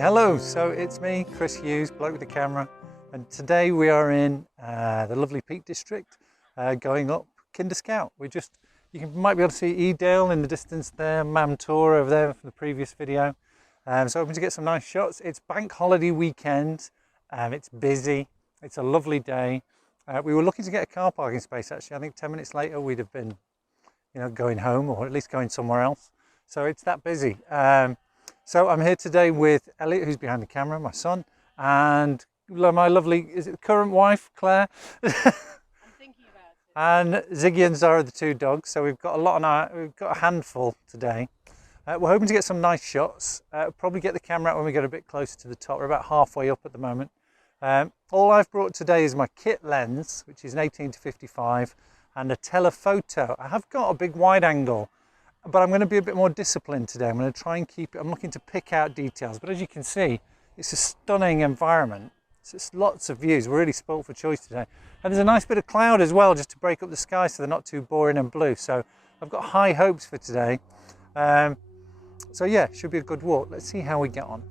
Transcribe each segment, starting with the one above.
Hello, so it's me, Chris Hughes, bloke with the camera, and today we are in the lovely Peak District, going up Kinder Scout. Might be able to see Edale in the distance there, Mamtor over there from the previous video. So hoping to get some nice shots. It's bank holiday weekend, it's busy, it's a lovely day. We were looking to get a car parking space actually. I think 10 minutes later we'd have been, going home or at least going somewhere else. So it's that busy. So I'm here today with Elliott, who's behind the camera, my son, and my lovely, is it current wife, Clare? I'm thinking about it. And Ziggy and Zara, the two dogs. So we've got we've got a handful today. We're hoping to get some nice shots. Probably get the camera out when we get a bit closer to the top. We're about halfway up at the moment. All I've brought today is my kit lens, which is an 18-55, and a telephoto. I have got a big wide angle, but I'm going to be a bit more disciplined today. I'm going to try and keep it, I'm looking to pick out details, but as you can see, it's a stunning environment. It's just lots of views. We're really spoilt for choice today. And there's a nice bit of cloud as well, just to break up the sky so they're not too boring and blue. So I've got high hopes for today. So yeah, should be a good walk. Let's see how we get on.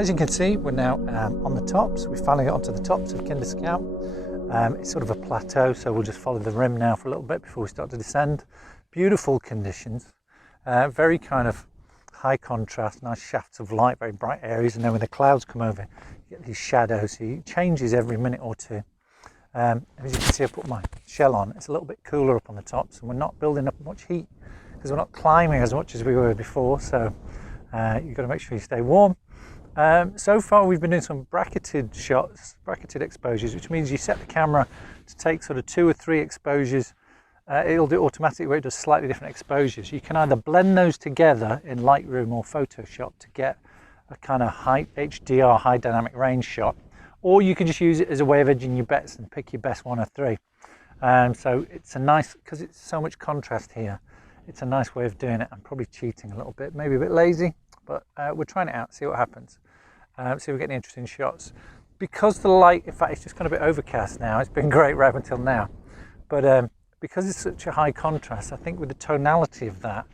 As you can see, we're now on the tops. We finally got onto the tops of Kinder Scout. It's sort of a plateau, so we'll just follow the rim now for a little bit before we start to descend. Beautiful conditions, very kind of high contrast, nice shafts of light, very bright areas, and then when the clouds come over, you get these shadows. So it changes every minute or two. As you can see, I put my shell on. It's a little bit cooler up on the tops, and we're not building up much heat because we're not climbing as much as we were before. So you've got to make sure you stay warm. So far we've been doing some bracketed shots, bracketed exposures, which means you set the camera to take sort of 2 or 3 exposures. It'll do it automatically where it does slightly different exposures. You can either blend those together in Lightroom or Photoshop to get a kind of high HDR, high dynamic range shot, or you can just use it as a way of edging your bets and pick your best 1 or 3. So it's a nice, because it's so much contrast here, it's a nice way of doing it. I'm probably cheating a little bit, maybe a bit lazy, but we're trying it out, see what happens. See if we get any interesting shots. Because the light, in fact, it's just gone a bit overcast now. It's been great right up until now. But because it's such a high contrast, I think with the tonality of that,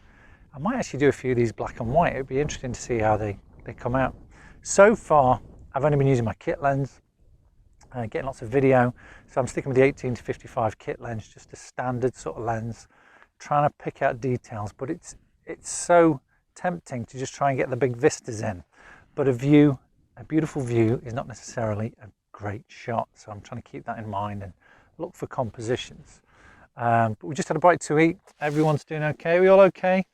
I might actually do a few of these black and white. It'd be interesting to see how they come out. So far, I've only been using my kit lens, getting lots of video. So I'm sticking with the 18 to 55 kit lens, just a standard sort of lens, trying to pick out details. But it's so tempting to just try and get the big vistas in. But a beautiful view is not necessarily a great shot. So I'm trying to keep that in mind and look for compositions. But we just had a bite to eat. Everyone's doing okay. Are we all okay?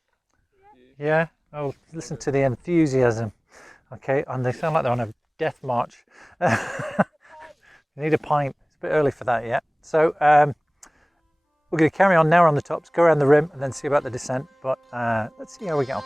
Yeah? Oh, listen to the enthusiasm. Okay, and they sound like they're on a death march. You need a pint. It's a bit early for that yet. So we're going to carry on now on the tops, go around the rim and then see about the descent. But let's see how we go.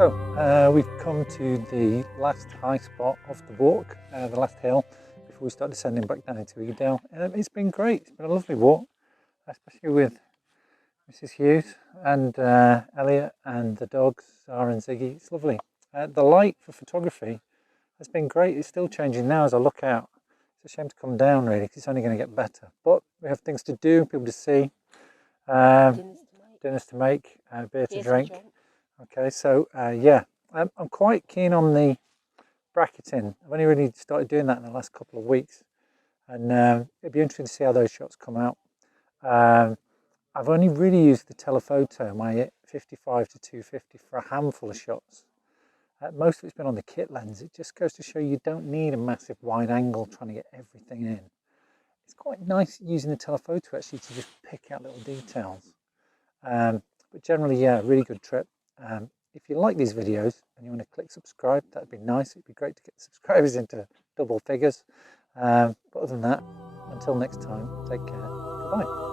So we've come to the last high spot of the walk, the last hill, before we start descending back down into Edale. It's been great. It's been a lovely walk, especially with Mrs. Hughes and Elliott and the dogs, Zara and Ziggy. It's lovely. The light for photography has been great. It's still changing now as I look out. It's a shame to come down really, because it's only going to get better. But we have things to do, people to see, dinners to make, beer to drink. Okay, so yeah, I'm quite keen on the bracketing. I've only really started doing that in the last couple of weeks, and it'd be interesting to see how those shots come out. I've only really used the telephoto, my 55 to 250, for a handful of shots. Most of it's been on the kit lens. It just goes to show you don't need a massive wide angle trying to get everything in. It's quite nice using the telephoto actually to just pick out little details. But generally, yeah, really good trip. If you like these videos and you want to click subscribe, that'd be nice. It'd be great to get subscribers into double figures. But other than that, until next time, take care. Goodbye.